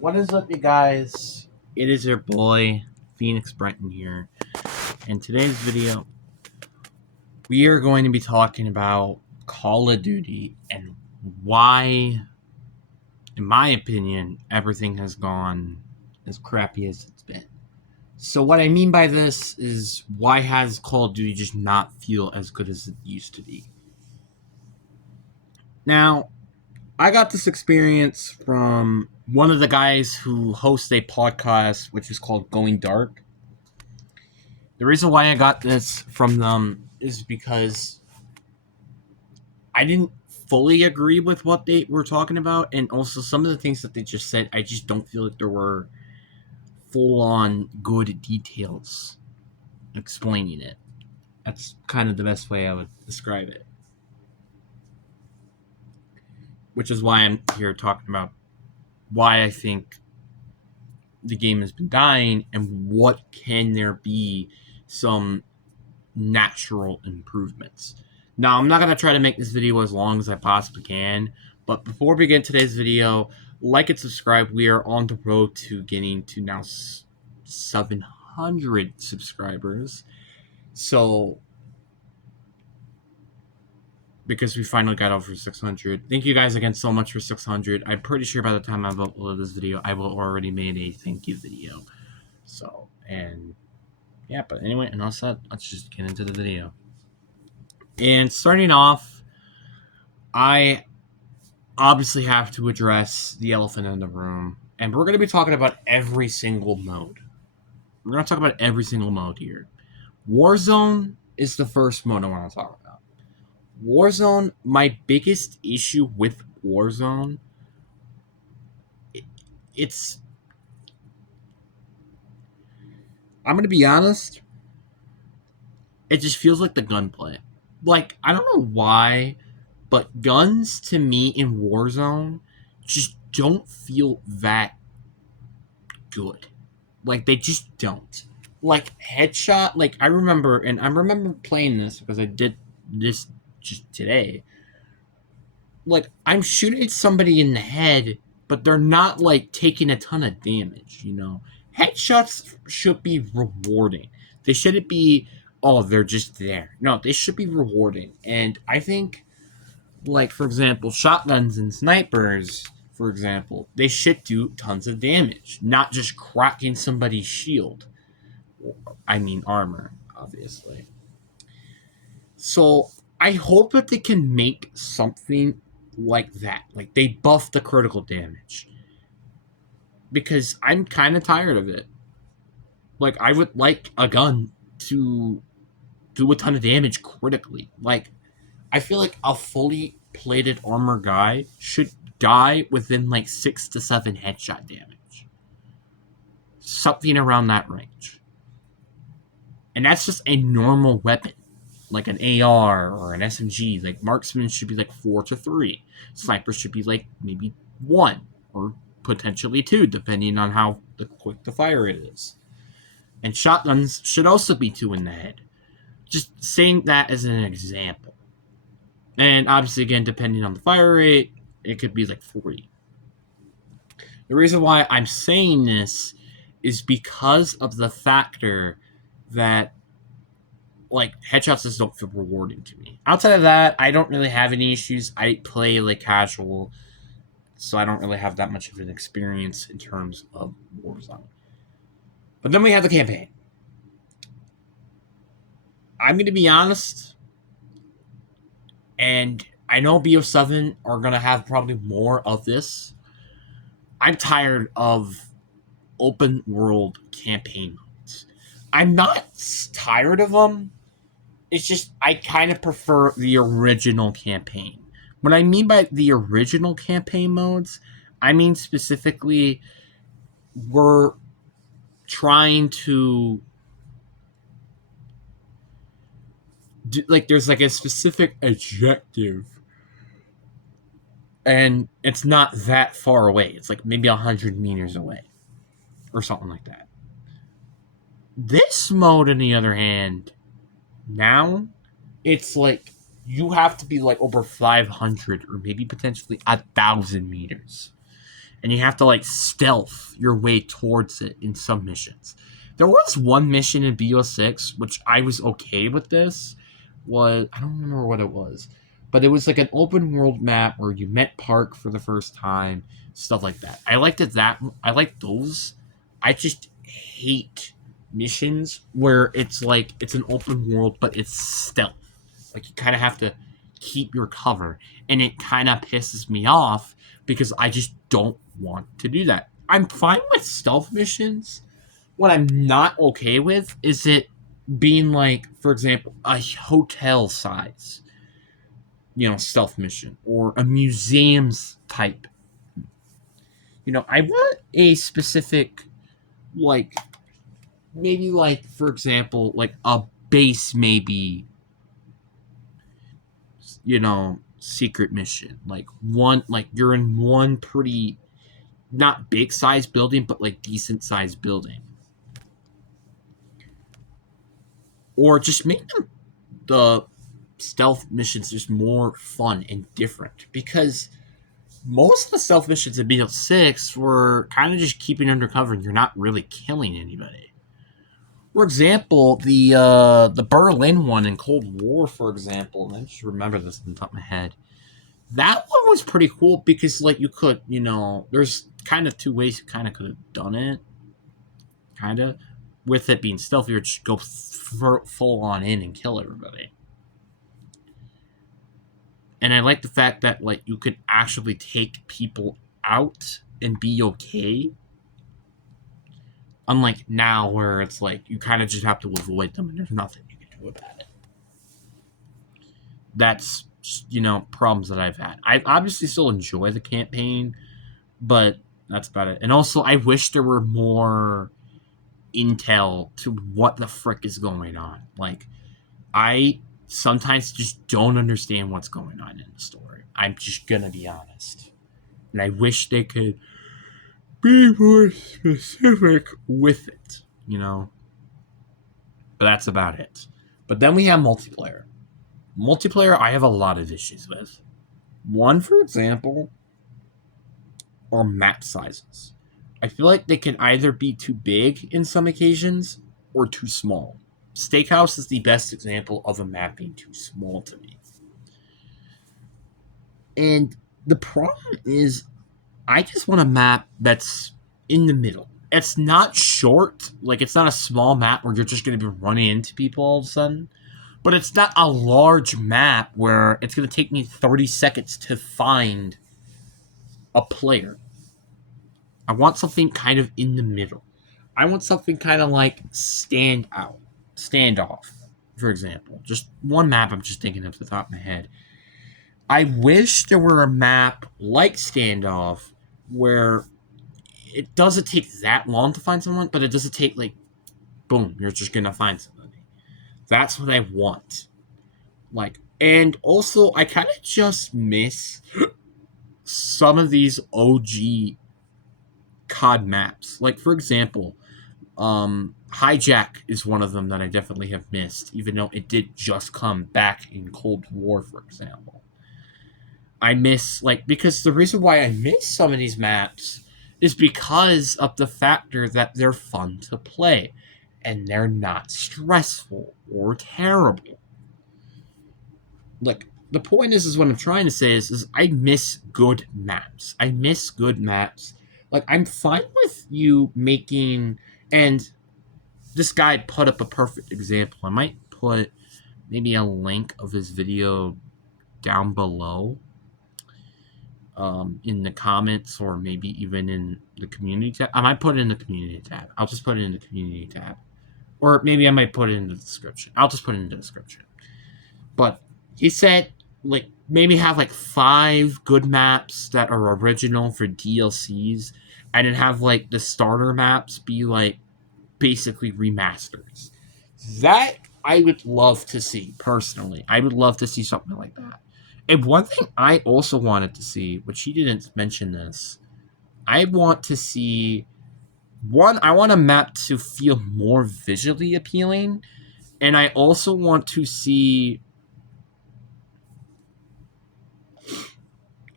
What is up, you guys? It is your boy, Phoenix Brenton here. In today's video, we are going to be talking about Call of Duty and why, in my opinion, everything has gone as crappy as it's been. So what I mean by this is, why has Call of Duty just not feel as good as it used to be? Now, I got this experience from one of the guys who hosts a podcast which is called Going Dark. The reason why I got this from them is because I didn't fully agree with what they were talking about, and also some of the things that they just said, I just don't feel like there were full-on good details explaining it. That's kind of the best way I would describe it. Which is why I'm here talking about why I think the game has been dying and what can there be some natural improvements. Now, I'm not going to try to make this video as long as I possibly can, but before we get into today's video, like and subscribe. We are on the road to getting to now 700 subscribers. So, because we finally got over 600. Thank you guys again so much for 600. I'm pretty sure by the time I've uploaded this video, I will already made a thank you video. So, and yeah, but anyway, enough said, let's just get into the video. And starting off, I obviously have to address the elephant in the room. And we're going to be talking about every single mode. We're going to talk about every single mode here. Warzone is the first mode I want to talk about. Warzone, my biggest issue with Warzone, it's... I'm going to be honest, it just feels like the gunplay. Like, I don't know why, but guns to me in Warzone just don't feel that good. Like, they just don't. Like, headshot, like, I remember playing this because I did this just today. Like, I'm shooting somebody in the head, but they're not, like, taking a ton of damage, you know? Headshots should be rewarding. They shouldn't be, oh, they're just there. No, they should be rewarding. And I think, like, for example, shotguns and snipers, for example, they should do tons of damage, not just cracking somebody's shield. I mean, armor, obviously. So, I hope that they can make something like that. Like, they buff the critical damage. Because I'm kind of tired of it. Like, I would like a gun to do a ton of damage critically. Like, I feel like a fully plated armor guy should die within like 6 to 7 headshot damage. Something around that range. And that's just a normal weapon. Like an AR or an SMG. Like, marksman should be like 4 to 3. Snipers should be like maybe 1 or potentially 2, depending on how quick the fire it is. And shotguns should also be 2 in the head. Just saying that as an example. And obviously, again, depending on the fire rate, it could be like 40. The reason why I'm saying this is because of the factor that, like, headshots just don't feel rewarding to me. Outside of that, I don't really have any issues. I play, like, casual, so I don't really have that much of an experience in terms of Warzone. But then we have the campaign. I'm going to be honest, and I know BO7 are going to have probably more of this. I'm tired of open world campaign modes. I'm not tired of them. It's just I kind of prefer the original campaign. What I mean by the original campaign modes, I mean specifically we're trying to do, like, there's like a specific objective and it's not that far away. It's like maybe 100 meters away or something like that. This mode, on the other hand, now it's like you have to be like over 500 or maybe potentially 1,000 meters. and you have to like stealth your way towards it in some missions. There was one mission in BO6 which I was okay with. This was, I don't remember what it was, but it was like an open world map where you met Park for the first time, stuff like that. I liked it. That I like those. I just hate missions where it's like it's an open world but it's stealth. Like you kind of have to keep your cover, and it kind of pisses me off because I just don't want to do that. I'm fine with stealth missions. What I'm not okay with is it being like, for example, a hotel size, stealth mission or a museum's type. I want a specific, like, maybe like, for example, like a base, maybe, secret mission. Like one, like you're in one pretty, not big size building, but like decent size building. Or just make them, the stealth missions, just more fun and different, because most of the stealth missions in BO6 were kind of just keeping undercover and you're not really killing anybody. For example, the Berlin one in Cold War, for example, and I just remember this on the top of my head. That one was pretty cool because, like, you could, there's kind of two ways you kind of could have done it. Kind of. With it being stealthy, or just go full on in and kill everybody. And I like the fact that, like, you could actually take people out and be okay. Unlike now, where it's like you kind of just have to avoid them and there's nothing you can do about it. That's, problems that I've had. I obviously still enjoy the campaign, but that's about it. And also, I wish there were more intel to what the frick is going on. Like, I sometimes just don't understand what's going on in the story. I'm just gonna be honest. And I wish they could be more specific with it, But that's about it. But then we have multiplayer. Multiplayer, I have a lot of issues with. One, for example, are map sizes. I feel like they can either be too big in some occasions or too small. Steakhouse is the best example of a map being too small to me. And the problem is, I just want a map that's in the middle. It's not short, like it's not a small map where you're just going to be running into people all of a sudden. But it's not a large map where it's going to take me 30 seconds to find a player. I want something kind of in the middle. I want something kind of like Standoff, for example. Just one map I'm just thinking of the top of my head. I wish there were a map like Standoff where it doesn't take that long to find someone, but it doesn't take, like, boom, you're just going to find somebody. That's what I want. Like, and also, I kind of just miss some of these OG COD maps. Like, for example, Hijack is one of them that I definitely have missed, even though it did just come back in Cold War, for example. I miss, like, because the reason why I miss some of these maps is because of the factor that they're fun to play and they're not stressful or terrible. Like, the point is what I'm trying to say is I miss good maps. I miss good maps. Like, I'm fine with you making, and this guy put up a perfect example. I might put maybe a link of his video down below, in the comments, or maybe even in the community tab. I might put it in the community tab. I'll just put it in the community tab. Or maybe I might put it in the description. I'll just put it in the description. But he said, like, maybe have like 5 good maps that are original for DLCs, and then have like the starter maps be like basically remasters. That I would love to see, personally. I would love to see something like that. And one thing I also wanted to see, which he didn't mention this, I want to see, I want a map to feel more visually appealing, and I also want to see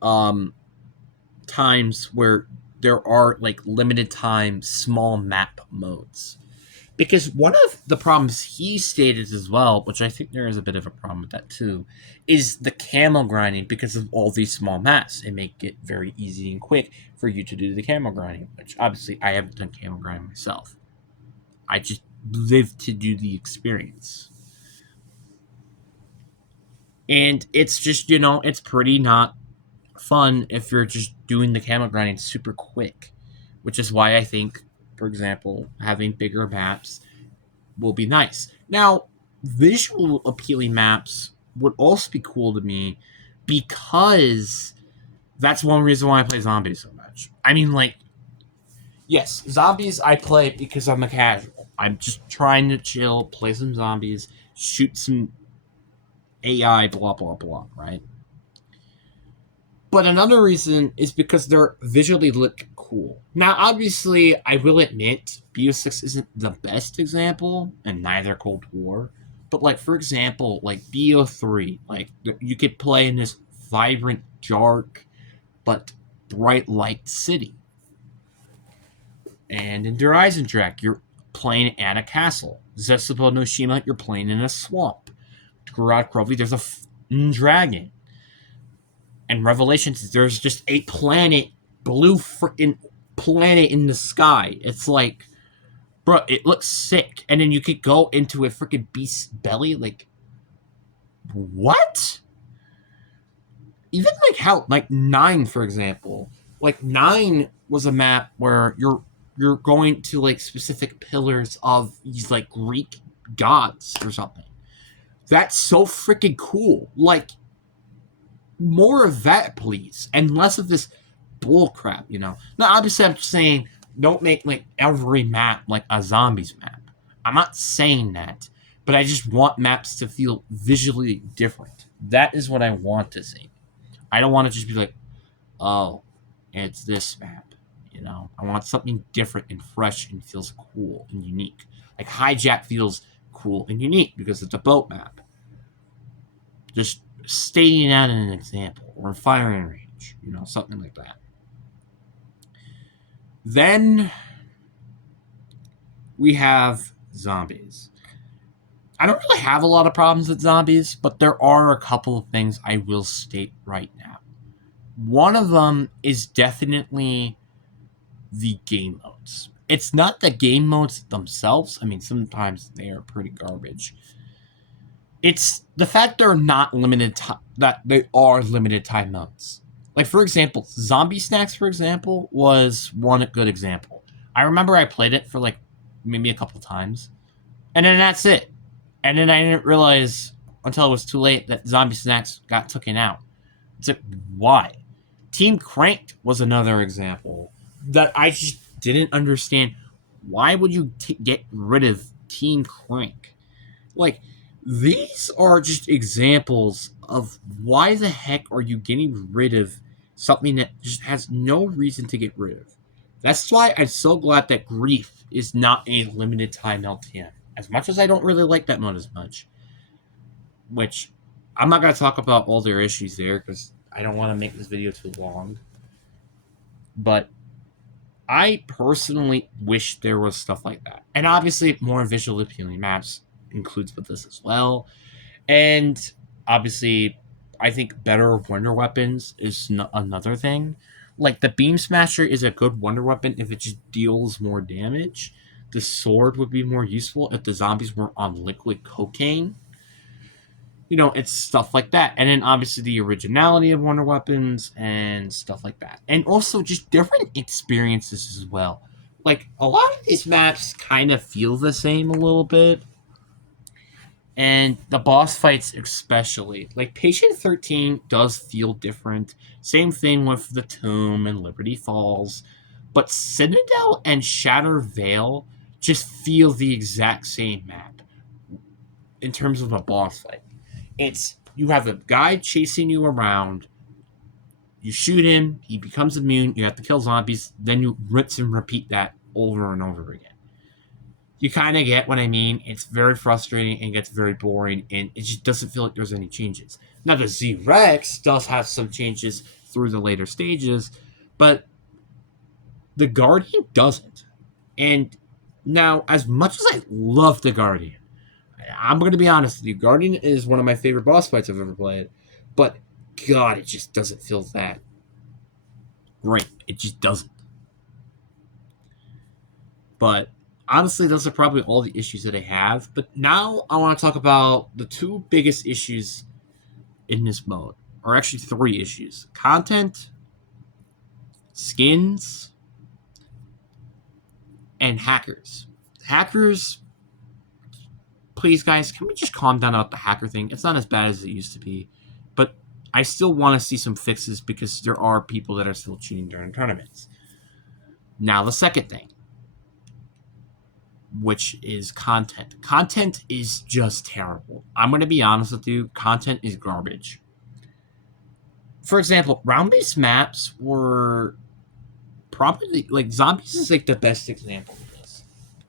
times where there are like limited time small map modes. Because one of the problems he stated as well, which I think there is a bit of a problem with that too, is the camel grinding because of all these small maps. It make it very easy and quick for you to do the camel grinding, which obviously I haven't done camel grinding myself. I just live to do the experience. And it's just, it's pretty not fun if you're just doing the camel grinding super quick, which is why I think, for example, having bigger maps will be nice. Now, visual appealing maps would also be cool to me because that's one reason why I play zombies so much. I mean, like, yes, zombies I play because I'm a casual. I'm just trying to chill, play some zombies, shoot some AI, blah, blah, blah, right? But another reason is because they're visually look cool. Now, obviously, I will admit, BO6 isn't the best example, and neither Cold War. But, like, for example, like BO3, like, you could play in this vibrant, dark, but bright light city. And in Der Eisendrache, you're playing at a castle. Zetsubou no Shima, you're playing in a swamp. Gorod Krovi, there's a dragon. And Revelations, there's just a planet, blue freaking planet in the sky. It's like, bro, it looks sick. And then you could go into a freaking beast's belly. Like, what? Even like how, like 9, for example. Like 9 was a map where you're going to like specific pillars of these like Greek gods or something. That's so freaking cool. Like, more of that, please, and less of this bull crap. Now, obviously, I'm just saying don't make like every map like a zombies map. I'm not saying that, but I just want maps to feel visually different. That is what I want to see. I don't want to just be like, oh, it's this map. I want something different and fresh and feels cool and unique. Like Hijack feels cool and unique because it's a boat map. Just stating out an example or firing range, something like that. Then we have zombies. I don't really have a lot of problems with zombies, but there are a couple of things I will state right now. One of them is definitely the game modes. It's not the game modes themselves. I mean, sometimes they are pretty garbage. It's the fact they're not limited time, that they are limited time modes. Like, for example, Zombie Snacks, for example, was one good example. I remember I played it for like maybe a couple times, and then that's it. And then I didn't realize until it was too late that Zombie Snacks got taken out. It's like, why? Team Cranked was another example that I just didn't understand. Why would you get rid of Team Crank? Like, these are just examples of why the heck are you getting rid of something that just has no reason to get rid of. That's why I'm so glad that Grief is not a limited time LTM. As much as I don't really like that mode as much, which I'm not going to talk about all their issues there because I don't want to make this video too long. But I personally wish there was stuff like that. And obviously, more visually appealing maps includes with this as well. And obviously, I think better wonder weapons is another thing. Like, the Beam Smasher is a good wonder weapon if it just deals more damage. The sword would be more useful if the zombies were on liquid cocaine. It's stuff like that. And then obviously the originality of wonder weapons and stuff like that. And also just different experiences as well. Like, a lot of these maps kind of feel the same a little bit. And the boss fights especially. Like, Patient 13 does feel different. Same thing with the Tomb and Liberty Falls. But Citadel and Shatter Vale just feel the exact same map in terms of a boss fight. It's, you have a guy chasing you around, you shoot him, he becomes immune, you have to kill zombies, then you rinse and repeat that over and over again. You kind of get what I mean. It's very frustrating and gets very boring, and it just doesn't feel like there's any changes. Now, the Z-Rex does have some changes through the later stages, but The Guardian doesn't. And now, as much as I love the Guardian, I'm going to be honest with you, Guardian is one of my favorite boss fights I've ever played. But, God, it just doesn't feel that great. It just doesn't. But, honestly, those are probably all the issues that I have. But now I want to talk about the two biggest issues in this mode. Or actually, three issues. Content, skins, and hackers. Hackers, please, guys, can we just calm down about the hacker thing? It's not as bad as it used to be. But I still want to see some fixes because there are people that are still cheating during tournaments. Now, the second thing, which is content. Content is just terrible. I'm going to be honest with you. Content is garbage. For example, round-based maps were probably, like, Zombies is, like, the best example of this.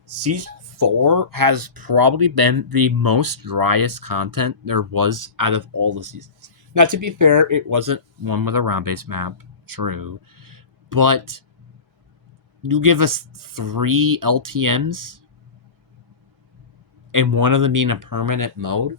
Season 4 has probably been the most driest content there was out of all the seasons. Now, to be fair, it wasn't one with a round-based map, true, but you give us 3 LTMs, and one of them being a permanent mode.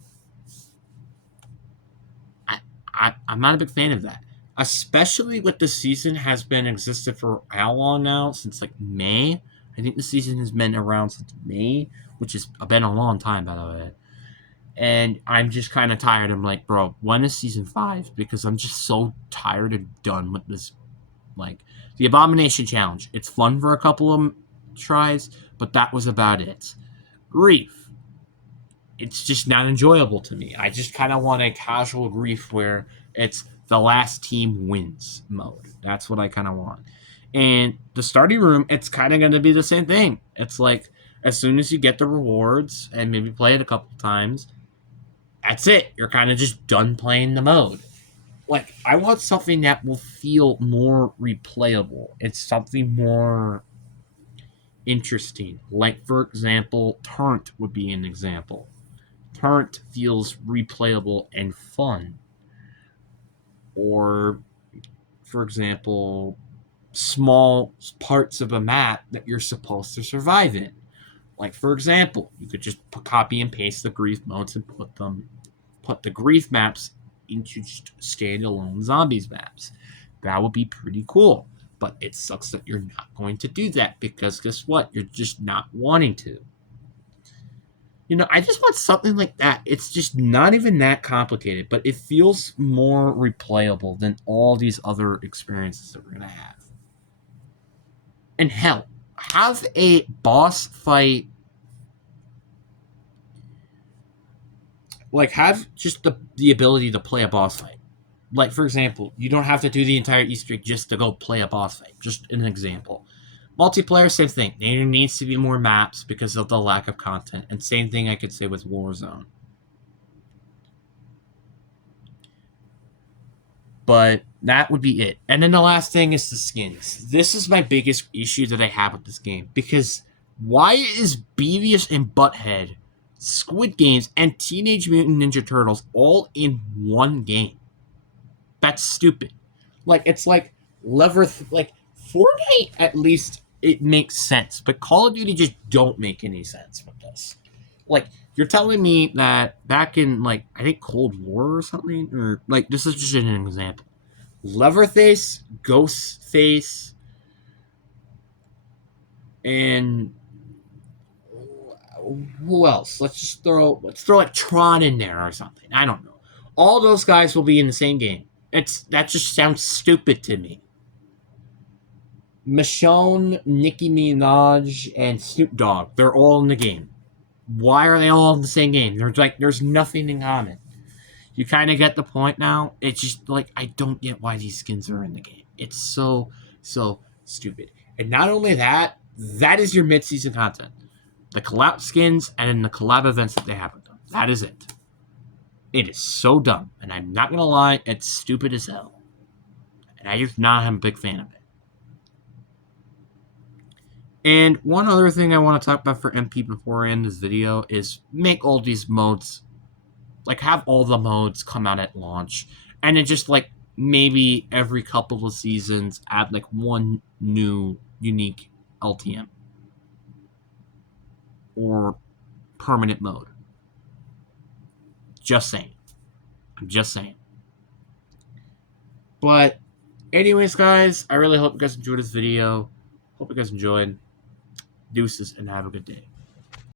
I'm not a big fan of that, especially with the season has been existed for how long now? Since like May. I think the season has been around since May, which has been a long time, by the way. And I'm just kind of tired. I'm like, bro, when is season 5? Because I'm just so tired and done with this. Like, the Abomination Challenge. It's fun for a couple of tries, but that was about it. Grief. It's just not enjoyable to me. I just kind of want a casual Grief where it's the last team wins mode. That's what I kind of want. And the starting room, it's kind of going to be the same thing. It's like, as soon as you get the rewards and maybe play it a couple times, that's it. You're kind of just done playing the mode. Like, I want something that will feel more replayable. It's something more interesting. Like, for example, Turnt would be an example. Turnt feels replayable and fun. Or, for example, small parts of a map that you're supposed to survive in. Like, for example, you could just copy and paste the Grief modes and put the Grief maps into just standalone Zombies maps. That would be pretty cool. But it sucks that you're not going to do that because guess what? You're just not wanting to. You know, I just want something like that. It's just not even that complicated, but it feels more replayable than all these other experiences that we're going to have. And hell, have a boss fight. Like, have just the ability to play a boss fight. Like, for example, you don't have to do the entire Easter egg just to go play a boss fight. Just an example. Multiplayer, same thing. There needs to be more maps because of the lack of content. And same thing I could say with Warzone. But that would be it. And then the last thing is the skins. This is my biggest issue that I have with this game. Because why is Beavis and Butthead, Squid Games, and Teenage Mutant Ninja Turtles all in one game? That's stupid. Like, it's like like Fortnite, at least it makes sense, but Call of Duty just don't make any sense with this. Like, you're telling me that back in, like, I think Cold War or something, or, like, this is just an example. Leatherface, Ghostface, and who else? Let's throw like Tron in there or something. I don't know. All those guys will be in the same game. That just sounds stupid to me. Michonne, Nicki Minaj, and Snoop Dogg, they're all in the game. Why are they all in the same game? There's nothing in common. You kind of get the point now. It's just like, I don't get why these skins are in the game. It's so stupid. And not only that is your mid-season content. The collab skins and then the collab events that they have with them. That is it. It is so dumb. And I'm not going to lie, it's stupid as hell. And I just not am a big fan of it. And one other thing I want to talk about for MP before I end this video is make all these modes, like have all the modes come out at launch. And then just like maybe every couple of seasons add like one new unique LTM or permanent mode. Just saying. I'm just saying. But anyways, guys, I really hope you guys enjoyed this video. Hope you guys enjoyed. Deuces and have a good day.